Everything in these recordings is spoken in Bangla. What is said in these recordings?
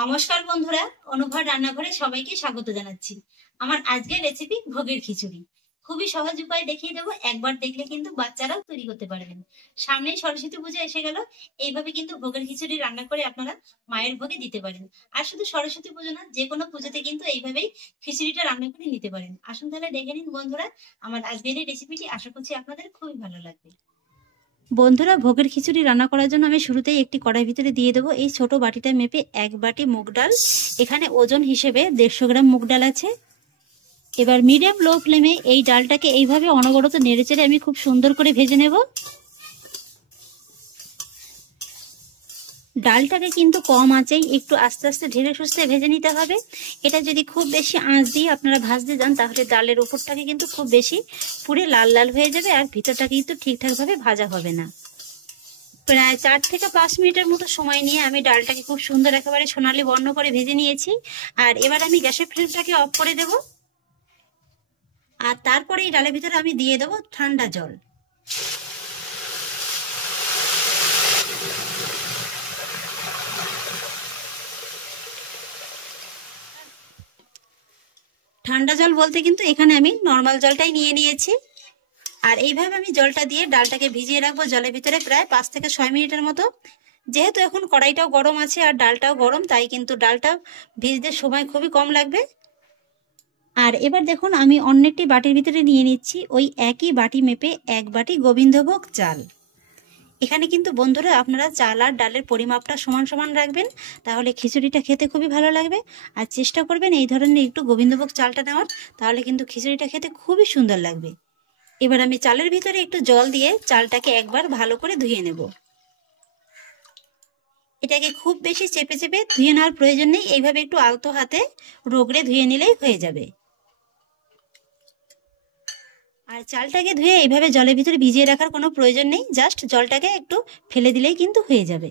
নমস্কার বন্ধুরা, অনুভব রান্নাঘরে সবাইকে স্বাগত জানাচ্ছি। আমার আজকের রেসিপি ভোগের খিচুড়ি। খুবই সহজ উপায় দেখিয়ে দেবো, একবার দেখলে কিন্তু বাচ্চারাও তৈরি করতে পারবেন। সামনেই সরস্বতী পূজা এসে গেল, এইভাবে কিন্তু ভোগের খিচুড়ি রান্না করে আপনারা মায়ের ভোগে দিতে পারেন। আর শুধু সরস্বতী পুজো না, যে কোনো পুজোতে কিন্তু এইভাবেই খিচুড়িটা রান্না করে নিতে পারেন। আসুন তাহলে দেখে নিন বন্ধুরা আমার আজকের এই রেসিপিটি। আশা করছি আপনাদের খুবই ভালো লাগবে। বন্ধুরা, ভোগের খিচুড়ি রান্না করার জন্য আমি শুরুতেই একটি কড়াই ভিতরে দিয়ে দেবো এই ছোট বাটিটা মেপে 1 বাটি মুগ ডাল। এখানে ওজন হিসেবে 150 গ্রাম মুগ ডাল আছে। এবার মিডিয়াম লো ফ্লেমে এই ডালটাকে এইভাবে অনবরত নেড়েচেড়ে আমি খুব সুন্দর করে ভেজে নেব। ডালটাকে কিন্তু কম আঁচেই একটু আস্তে আস্তে ধীরে সুস্থে ভেজে নিতে হবে। এটা যদি খুব বেশি আঁচ দিয়ে আপনারা ভাজতে যান তাহলে ডালের উপরটাকে কিন্তু খুব বেশি পুড়ে লাল লাল হয়ে যাবে আর ভিতরটা কিন্তু ঠিকঠাকভাবে ভাজা হবে না। প্রায় 4 থেকে 5 মিনিটের মতো সময় নিয়ে আমি ডালটাকে খুব সুন্দর একেবারে সোনালি বর্ণ করে ভেজে নিয়েছি। আর এবার আমি গ্যাসের ফ্লেমটাকে অফ করে দেব। আর তারপরে এই ডালের ভিতরে আমি দিয়ে দেব ঠান্ডা জল। ঠান্ডা জল বলতে কিন্তু এখানে আমি নর্মাল জলটাই নিয়ে নিয়েছি। আর এইভাবে আমি জলটা দিয়ে ডালটাকে ভিজিয়ে রাখবো জলের ভিতরে প্রায় 5 থেকে 6 মিনিটের মতো। যেহেতু এখন কড়াইটাও গরম আছে আর ডালটাও গরম, তাই কিন্তু ডালটা ভিজতে সময় খুবই কম লাগবে। আর এবার দেখুন আমি অন্য একটি বাটির ভিতরে নিয়ে নিচ্ছি ওই একই বাটি মেপে 1 বাটি গোবিন্দভোগ চাল। এখানে কিন্তু বন্ধুরা আপনারা চাল আর ডালের পরিমাপটা সমান সমান রাখবেন, তাহলে খিচুড়িটা খেতে খুবই ভালো লাগবে। আর চেষ্টা করবেন এই ধরনের একটু গোবিন্দভোগ চালটা নেওয়ার, তাহলে কিন্তু খিচুড়িটা খেতে খুবই সুন্দর লাগবে। এবার আমি চালের ভিতরে একটু জল দিয়ে চালটাকে একবার ভালো করে ধুয়ে নেব। এটাকে খুব বেশি চেপে চেপে ধুয়ে নেওয়ার প্রয়োজন নেই, এইভাবে একটু আলতো হাতে রগড়ে ধুয়ে নিলেই হয়ে যাবে। আর চালটাকে ধুয়ে এইভাবে জলের ভিতরে ভিজিয়ে রাখার কোনো প্রয়োজন নেই, জাস্ট জলটাকে একটু ফেলে দিলেই কিন্তু হয়ে যাবে।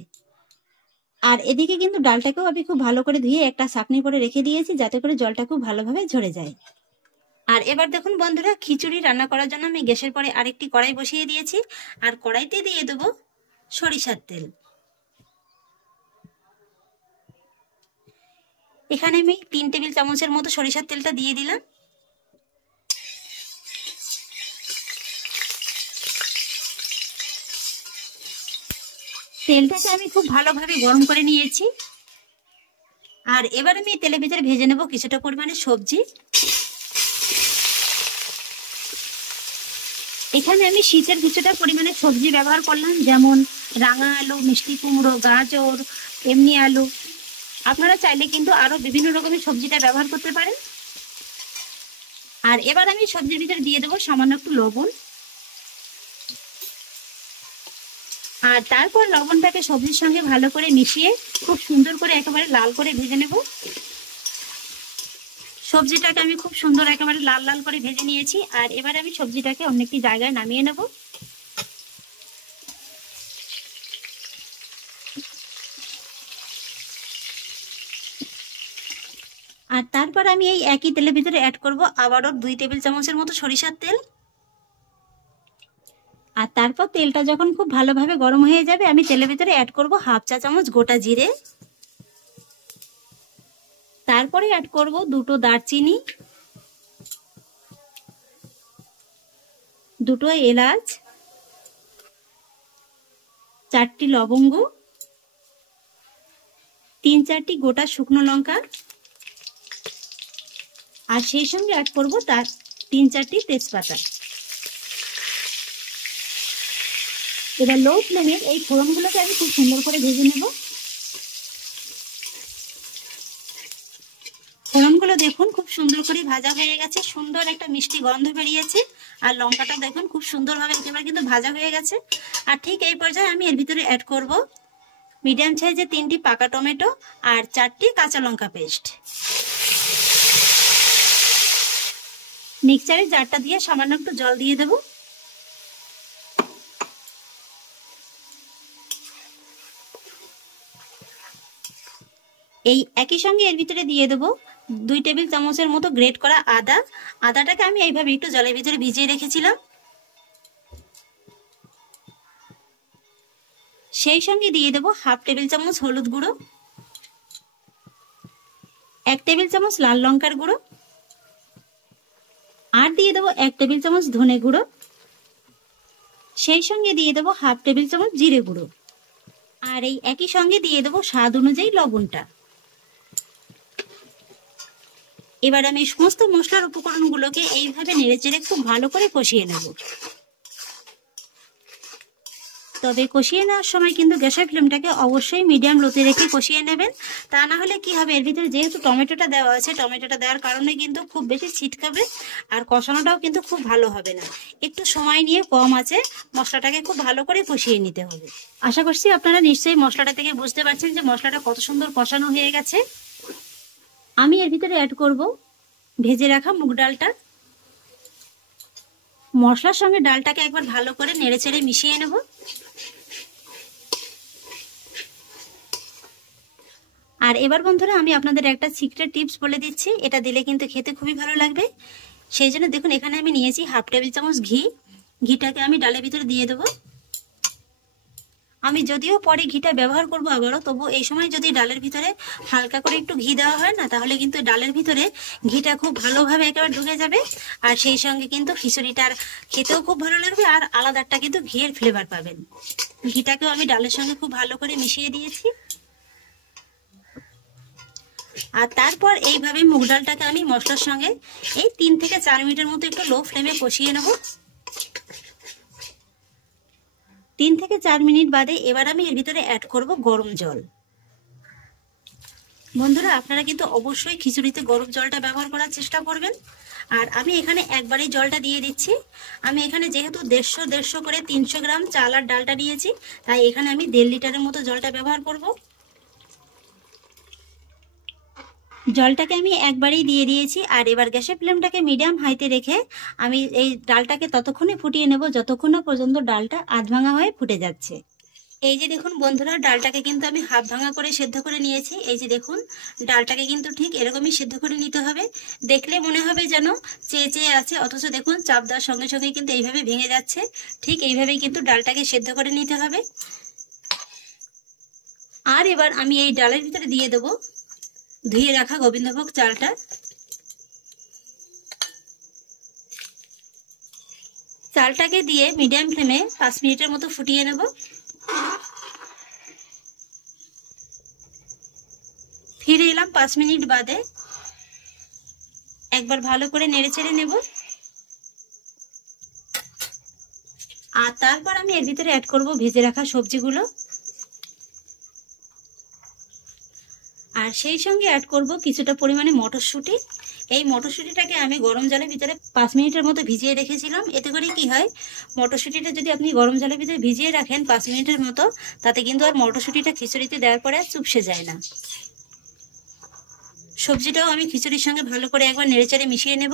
আর এদিকে কিন্তু ডালটাকেও আমি খুব ভালো করে ধুয়ে একটা ছাঁকনি করে রেখে দিয়েছি, যাতে করে জলটা খুব ভালোভাবে ঝরে যায়। আর এবার দেখুন বন্ধুরা, খিচুড়ি রান্না করার জন্য আমি গ্যাসের পরে আরেকটি কড়াই বসিয়ে দিয়েছি। আর কড়াইতে দিয়ে দেবো সরিষার তেল। এখানে আমি 3 টেবিল চামচের মতো সরিষার তেলটা দিয়ে দিলাম। তেলটাকে আমি খুব ভালোভাবে গরম করে নিয়েছি। আর এবার আমি তেলের ভিতরে ভেজে নেব কিছুটা পরিমাণে সবজি। এখানে আমি শীতের কিছুটা পরিমাণে সবজি ব্যবহার করলাম, যেমন রাঙা আলু, মিষ্টি কুমড়ো, গাজর, এমনি আলু। আপনারা চাইলে কিন্তু আরো বিভিন্ন রকমের সবজিটা ব্যবহার করতে পারেন। আর এবার আমি সবজির ভিতরে দিয়ে দেবো সামান্য একটু লবণ। আর তারপর লবণটাকে সবজির সঙ্গে ভালো করে মিশিয়ে খুব সুন্দর করে একেবারে লাল করে ভেজে নেব। সবজিটাকে আমি খুব সুন্দর একেবারে লাল লাল করে ভেজে নিয়েছি। আর এবার আমি সবজিটাকে অন্য একটি জায়গায় নামিয়ে নেব। আর তারপর আমি এই একই তেলের ভিতরে অ্যাড করব আবারও 2 টেবিল চামচের মতো সরিষার তেল। আর তারপর তেলটা যখন খুব ভালোভাবে গরম হয়ে যাবে, আমি তেলের ভিতরে অ্যাড করব 1/2 চা চামচ গোটা জিরে। তারপরে অ্যাড করব 2টো দারচিনি, 2টো এলাচ, 4টি লবঙ্গ, 3-4টি গোটা শুকনো লঙ্কা। আর সেই সঙ্গে অ্যাড করব তার 3-4টি তেজপাতা। এবার লো ফ্লেমে এই ফোড়নগুলোকে আমি খুব সুন্দর করে ভেজে নেব। ফোড়নগুলো দেখুন খুব সুন্দর করে ভাজা হয়ে গেছে, সুন্দর একটা মিষ্টি গন্ধ বেরিয়েছে। আর লঙ্কাটা দেখুন খুব সুন্দরভাবে একেবারে কিন্তু ভাজা হয়ে গেছে। আর ঠিক এই পর্যায়ে আমি এর ভিতরে অ্যাড করব মিডিয়াম সাইজের 3টি পাকা টমেটো আর 4টি কাঁচা লঙ্কা পেস্ট। মিক্সচারের জারটা দিয়ে সামান্য একটু জল দিয়ে দেব। এই একই সঙ্গে এর ভিতরে দিয়ে দেব 2 টেবিল চামচের মতো গ্রেট করা আদা। আদাটাকে আমি এইভাবে একটু জলের ভিতরে ভিজিয়ে রেখেছিলাম। সেই সঙ্গে দিয়ে দেব 1/2 টেবিল চামচ হলুদ গুঁড়ো, 1 টেবিল চামচ লাল লঙ্কার গুঁড়ো, আর দিয়ে দেবো 1 টেবিল চামচ ধনে গুঁড়ো, সেই সঙ্গে দিয়ে দেবো 1/2 টেবিল চামচ জিরে গুঁড়ো, আর এই একই সঙ্গে দিয়ে দেবো স্বাদ অনুযায়ী লবণটা। এবার আমি সমস্ত মশলার উপকরণগুলোকে এইভাবে নেড়েচেড়ে খুব ভালো করে কষিয়ে নেব। তবে কষিয়ে নেওয়ার সময় কিন্তু গ্যাসের ফ্লেমটাকে অবশ্যই মিডিয়াম লোতে রেখে কষিয়ে নেবেন, তা না হলে কি হবে, এর ভিতরে যেহেতু টমেটোটা দেওয়া আছে, টমেটোটা দেওয়ার কারণে কিন্তু খুব বেশি ছিটকাবে আর কষানোটাও কিন্তু খুব ভালো হবে না। একটু সময় নিয়ে কম আছে মশলাটাকে খুব ভালো করে কষিয়ে নিতে হবে। আশা করছি আপনারা নিশ্চয়ই মশলাটা থেকে বুঝতে পারছেন যে মশলাটা কত সুন্দর কষানো হয়ে গেছে। আমি এর ভিতরে অ্যাড করব ভেজে রাখা মুগ ডালটা। মশলার সঙ্গে ডালটাকে একবার ভালো করে নেড়েচেড়ে মিশিয়ে নেব। আর এবার বন্ধুরা আমি আপনাদের একটা সিক্রেট টিপস বলে দিচ্ছি, এটা দিলে কিন্তু খেতে খুবই ভালো লাগবে। সেই জন্য দেখুন এখানে আমি নিয়েছি 1/2 টেবিল চামচ ঘি। ঘিটাকে আমি ডালের ভিতরে দিয়ে দেবো। আমি যদিও পরে ঘিটা ব্যবহার করব আবারও, তবু এই সময় যদি ডালের ভিতরে হালকা করে একটু ঘি দেওয়া হয় না, তাহলে কিন্তু ডালের ভিতরে ঘিটা খুব ভালোভাবে একেবারে ঢুকে যাবে, আর সেই সঙ্গে কিন্তু খিচুড়িটার খেতেও খুব ভালো লাগবে, আর আলাদা একটা কিন্তু ঘিয়ের ফ্লেভার পাবেন। ঘিটাকেও আমি ডালের সঙ্গে খুব ভালো করে মিশিয়ে দিয়েছি। আর তারপর এইভাবে মুগ ডালটাকে আমি মশলার সঙ্গে এই 3 থেকে 4 মিনিটের মতো একটু লো ফ্লেমে কষিয়ে নেব। 3 থেকে 4 মিনিট বাদে এবার আমি এর ভিতরে অ্যাড করব গরম জল। বন্ধুরা আপনারা কিন্তু অবশ্যই খিচুড়িতে গরম জলটা ব্যবহার করার চেষ্টা করবেন। আর আমি এখানে একবারেই জলটা দিয়ে দিচ্ছি। আমি এখানে যেহেতু 150 করে 300 গ্রাম চাল আর ডালটা নিয়েছি, তাই এখানে আমি 1.5 লিটারের মতো জলটা ব্যবহার করব। জলটাকে আমি একবারেই দিয়ে দিয়েছি। আর এবার গ্যাসের ফ্লেমটাকে মিডিয়াম হাইতে রেখে আমি এই ডালটাকে ততক্ষণে ফুটিয়ে নেব যতক্ষণ না পর্যন্ত ডালটা আধ ভাঙা হয়ে ফুটে যাচ্ছে। এই যে দেখুন বন্ধুরা, ডালটাকে কিন্তু আমি হাফ ভাঙা করে সেদ্ধ করে নিয়েছি। এই যে দেখুন, ডালটাকে কিন্তু ঠিক এরকমই সেদ্ধ করে নিতে হবে। দেখলে মনে হবে যেন চেয়ে চেয়ে আছে, অথচ দেখুন চাপ দেওয়ার সঙ্গে সঙ্গে কিন্তু এইভাবে ভেঙে যাচ্ছে। ঠিক এইভাবেই কিন্তু ডালটাকে সেদ্ধ করে নিতে হবে। আর এবার আমি এই ডালের ভিতরে দিয়ে দেবো ধুয়ে রাখা গোবিন্দভোগ চালটা। চালটাকে দিয়ে মিডিয়াম ফ্লেমে 5 মিনিটের মতো ফুটিয়ে নেব। ফিরে এলাম 5 মিনিট বাদে। একবার ভালো করে নেড়েচেড়ে নেব। আর তারপর আমি এর ভিতরে অ্যাড করব ভেজে রাখা সবজিগুলো, আর সেই সঙ্গে অ্যাড করব কিছুটা পরিমাণে মটরশুঁটি। এই মটরশুঁটিটাকে আমি গরম জলের ভিতরে 5 মিনিটের মতো ভিজিয়ে রেখেছিলাম। এতে করে কি হয়, মটরশুঁটিটা যদি আপনি গরম জলের ভিতরে ভিজিয়ে রাখেন 5 মিনিটের মতো, তাতে কিন্তু আর মটরশুঁটিটা খিচুড়িতে দেওয়ার পরে আর চুপসে যায় না। সবজিটাও আমি খিচুড়ির সঙ্গে ভালো করে একবার নেড়েচেড়ে মিশিয়ে নেব।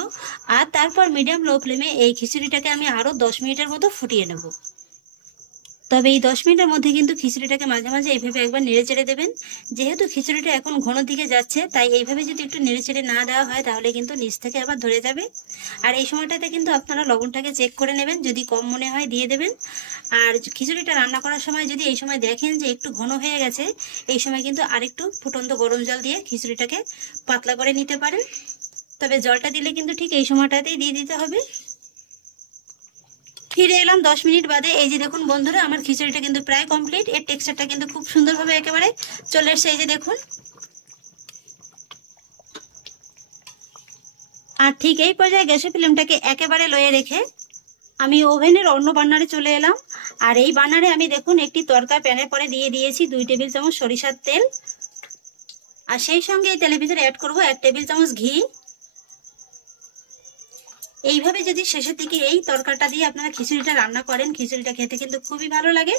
আর তারপর মিডিয়াম লো ফ্লেমে এই খিচুড়িটাকে আমি আরও 10 মিনিটের মতো ফুটিয়ে নেব। তবে এই 10 মিনিটের মধ্যে কিন্তু খিচুড়িটাকে মাঝে মাঝে এইভাবে একবার নেড়েচেড়ে দেবেন। যেহেতু খিচুড়িটা এখন ঘন দিকে যাচ্ছে, তাই এইভাবে যদি একটু নেড়েচেড়ে না দেওয়া হয় তাহলে কিন্তু নিচ থেকে আবার ধরে যাবে। আর এই সময়টাতে কিন্তু আপনারা লবণটাকে চেক করে নেবেন, যদি কম মনে হয় দিয়ে দেবেন। আর খিচুড়িটা রান্না করার সময় যদি এই সময় দেখেন যে একটু ঘন হয়ে গেছে, এই সময় কিন্তু আরেকটু ফুটন্ত গরম জল দিয়ে খিচুড়িটাকে পাতলা করে নিতে পারেন। তবে জলটা দিলে কিন্তু ঠিক এই সময়টাতেই দিয়ে দিতে হবে। ফিরে এলাম 10 মিনিট বাদে। এই যে দেখুন বন্ধুরা, আমার খিচুড়িটা কিন্তু প্রায় কমপ্লিট। এর টেক্সচারটা কিন্তু খুব সুন্দরভাবে একেবারে চলে এসেছে। এই যে দেখুন, আর ঠিক এই পর্যায়ে গ্যাসের ফ্লেমটাকে একেবারে লোয়ে রেখে আমি ওভেনের অন্য বার্নারে চলে এলাম। আর এই বার্নারে আমি দেখুন একটি তরকা প্যানের পরে দিয়ে দিয়েছি 2 টেবিল চামচ সরিষার তেল। আর সেই সঙ্গে এই তেলের ভিতরে অ্যাড করব 1 টেবিল চামচ ঘি। এইভাবে যদি শেষের দিকে এই তরকাটা দিয়ে আপনারা খিচুড়িটা রান্না করেন, খিচুড়িটা খেতে কিন্তু খুবই ভালো লাগে।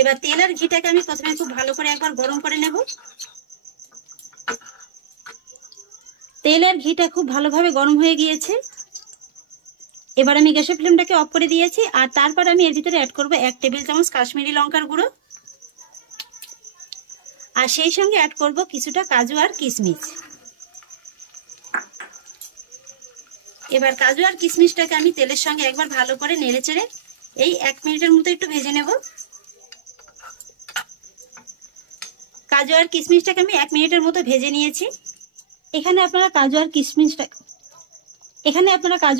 এবার তেল আর ঘিটাকে আমি প্রথমে খুব ভালো করে একবার গরম করে নেব। তেল আর ঘিটা খুব ভালোভাবে গরম হয়ে গিয়েছে। এবার আমি গ্যাসের ফ্লেমটাকে অফ করে দিয়েছি। আর তারপর আমি এর ভিতরে অ্যাড করব 1 টেবিল চামচ কাশ্মীরি লঙ্কার গুঁড়ো, আর সেই সঙ্গে অ্যাড করব কিছুটা কাজু আর কিশমিশ। এবার কাজু আর কিশমিশটাকে আমি তেলের সঙ্গে একবার ভালো করে নেড়েচেড়ে এই 1 মিনিটের মতো একটু ভেজে নেব। কাজু আর কিশমিশটাকে আমি 1 মিনিটের মতো ভেজে নিয়েছি। এখানে আপনারা কাজু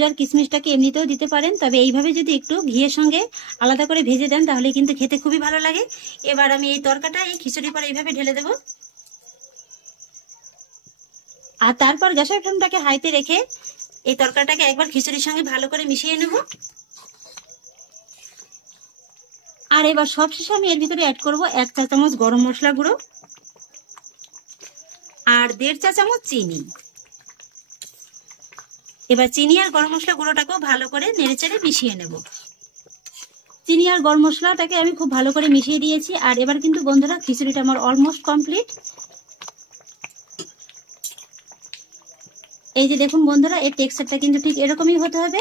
আর কিশমিশটাকে এমনিতেও দিতে পারেন, তবে এইভাবে যদি একটু ঘিয়ের সঙ্গে আলাদা করে ভেজে দেন তাহলে কিন্তু খেতে খুবই ভালো লাগে। এবার আমি এই তরকাটা এই খিচুড়ির পরে এইভাবে ঢেলে দেব, আর তারপর গ্যাসের ফ্লেমটাকে হাইতে রেখে এই তরকাটাকে একবার খিচুড়ির সঙ্গে ভালো করে মিশিয়ে নেব। আর এবার সবশেষে আমি এর ভিতরে অ্যাড করব 1 চা চামচ গরম মশলা গুঁড়ো আর 1.5 চা চামচ চিনি। এবার চিনি আর গরম মশলা গুঁড়োটাকেও ভালো করে নেড়েচেড়ে মিশিয়ে নেব। চিনি আর গরম মশলাটাকে আমি খুব ভালো করে মিশিয়ে দিয়েছি। আর এবার কিন্তু বন্ধুরা খিচুড়িটা আমার অলমোস্ট কমপ্লিট। এই যে দেখুন বন্ধুরা, এর টেক্সচারটা কিন্তু ঠিক এরকমই হতে হবে।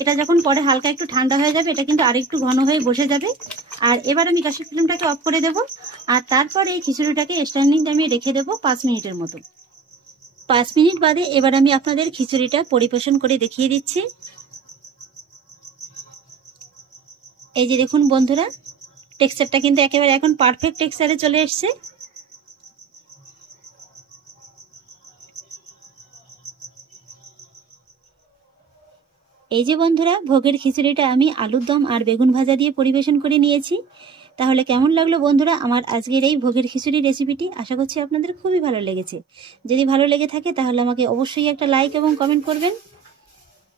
এটা যখন পরে হালকা একটু ঠান্ডা হয়ে যাবে এটা কিন্তু আরেকটু ঘন হয়ে বসে যাবে। আর এবার আমি গ্যাসের ফ্লেমটাকে অফ করে দেব, আর তারপর এই খিচুড়িটাকে স্ট্যান্ডিং টাইমে রেখে দেবো 5 মিনিটের মতো। 5 মিনিট বাদে এবার আমি আপনাদের খিচুড়িটা পরিবেশন করে দেখিয়ে দিচ্ছি। এই যে দেখুন বন্ধুরা, টেক্সচারটা কিন্তু একেবারে এখন পারফেক্ট টেক্সচারে চলে এসছে। এই যে বন্ধুরা, ভোগের খিচুড়িটা আমি আলুর দম আর বেগুন ভাজা দিয়ে পরিবেশন করে নিয়েছি। তাহলে কেমন লাগলো বন্ধুরা আমার আজকের এই ভোগের খিচুড়ি রেসিপিটি? আশা করছি আপনাদের খুবই ভালো লেগেছে। যদি ভালো লেগে থাকে তাহলে আমাকে অবশ্যই একটা লাইক এবং কমেন্ট করবেন,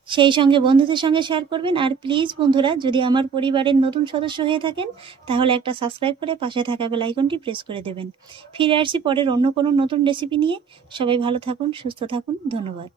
সেই সঙ্গে বন্ধুদের সঙ্গে শেয়ার করবেন। আর প্লিজ বন্ধুরা, যদি আমার পরিবারের নতুন সদস্য হয়ে থাকেন তাহলে একটা সাবস্ক্রাইব করে পাশে থাকা বেল আইকনটি প্রেস করে দেবেন। ফিরে আসছি পরের অন্য কোনো নতুন রেসিপি নিয়ে। সবাই ভালো থাকুন, সুস্থ থাকুন, ধন্যবাদ।